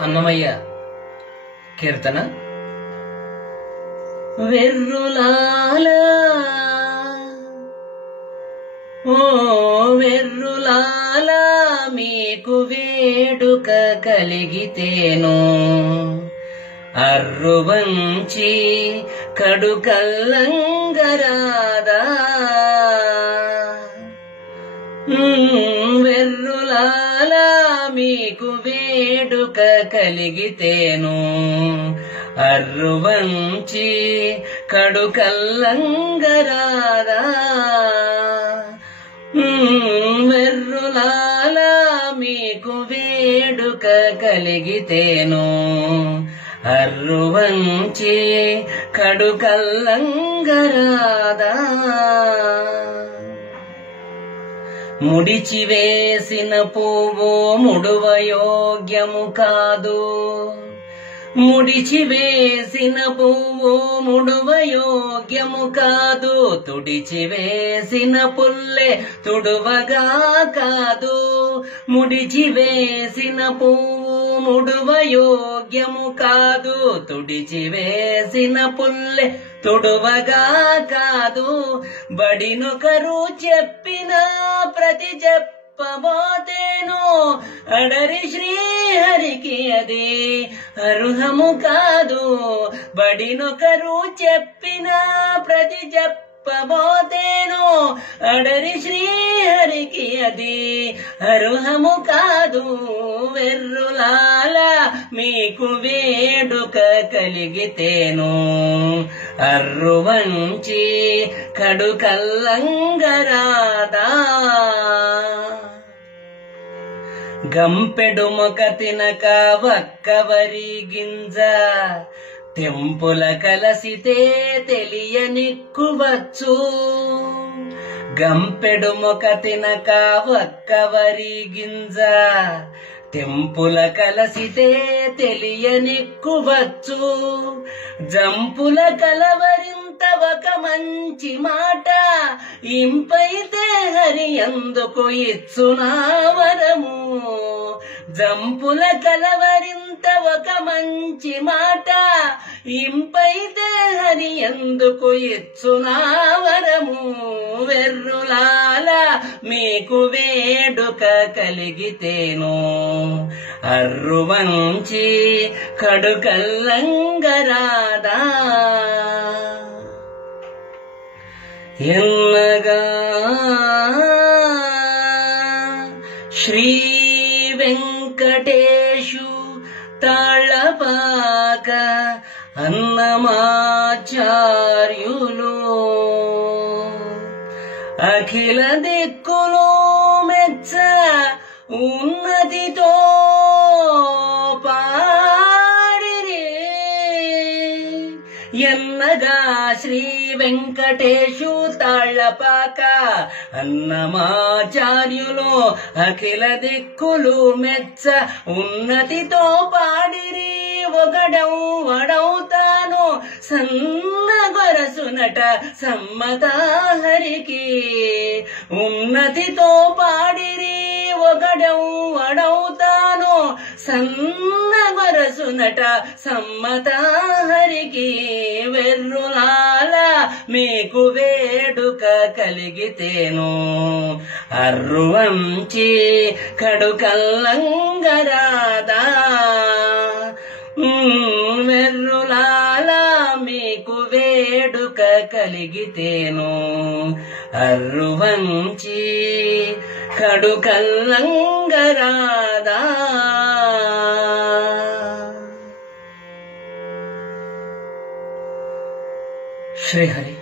అన్నమయ్య కీర్తన. వెర్రులాలా ఓ వెర్రులాలా మీకు వేడుక కలిగితేను, అర్రువంచి కడుకల్లంగరాదా. వెర్రులాలా మీకు వేడుక కలిగితేను, అర్రువంచి కడుకల్లంగరాదా. వెర్రులాలా మీకు వేడుక కలిగితేను, అర్రువంచి కడుకల్లంగరాదా. ముడిచివేసిన పువ్వు ముడువయోగ్యము కాదు, ముడిచివేసిన పువ్వు ముడువయోగ్యము కాదు, తుడిచివేసిన పుల్లె తుడువగా కాదు. ముడిచివేసిన పువ్వు ముడువయోగ్యము కాదు, తుడిచివేసిన పుల్లె తుడువగా కాదు. బడినొకరు చెప్పిన ప్రతి చెప్పబోతేను, అడరి శ్రీహరికి అది అర్హము కాదు. బడినొకరు చెప్పిన ప్రతి చెప్పబోతేను, అడరి శ్రీహరికి అది అర్హము కాదు. వెర్రులాలా మీకు వేడుక కలిగితేను, అర్రువంచి కడుకల్లంగరాదా. గంపెడు మొక తినక వక్కవరి గింజ, తెంపుల కలసితే తెలియనిక్కువచ్చు. గంపెడు మొక తినక వక్కవరి గింజ, తెంపుల కలసితే తెలియనిక్కువచ్చు. జంపుల కలవరింత ఒక మంచి మాట, ఇంపైతే హరి ఎందుకు ఇచ్చునా వరము. జంపుల కలవరింత ఒక మంచి మాట, ఇంపైతే హరి ఎందుకు ఇచ్చునా వరము. వెర్రులాలా మీకు వేడుక కలిగితేను, అర్రువంచి కడుకల్లంగరాదా. ఎన్నగా శ్రీ వెంకటేశు తాళపాక అన్నమాచార్యులు, అఖిల దిక్కులు మెచ్చ ఉన్నతితో పాడిరి. ఎన్నగా శ్రీ వెంకటేశు తాళ్లపాక అన్నమాచార్యులు, అఖిల దిక్కులు మెచ్చ ఉన్నతితో పాడిరి. ఒగడౌతాను సన్నగొరసునట సమ్మతాహరికి, ఉన్నతితో పాడిరి. ఒగడౌతాను సన్నగొరసునట సమ్మతాహరికి. వెర్రులాలా మీకు వేడుక కలిగితేను, అర్రువంచి కడుకల్లంగరాదా. వెర్రులాలా మీకు వేడుక కలిగితేను, అర్రువంచి కడుకల్లంగరాదా. శ్రీహరి.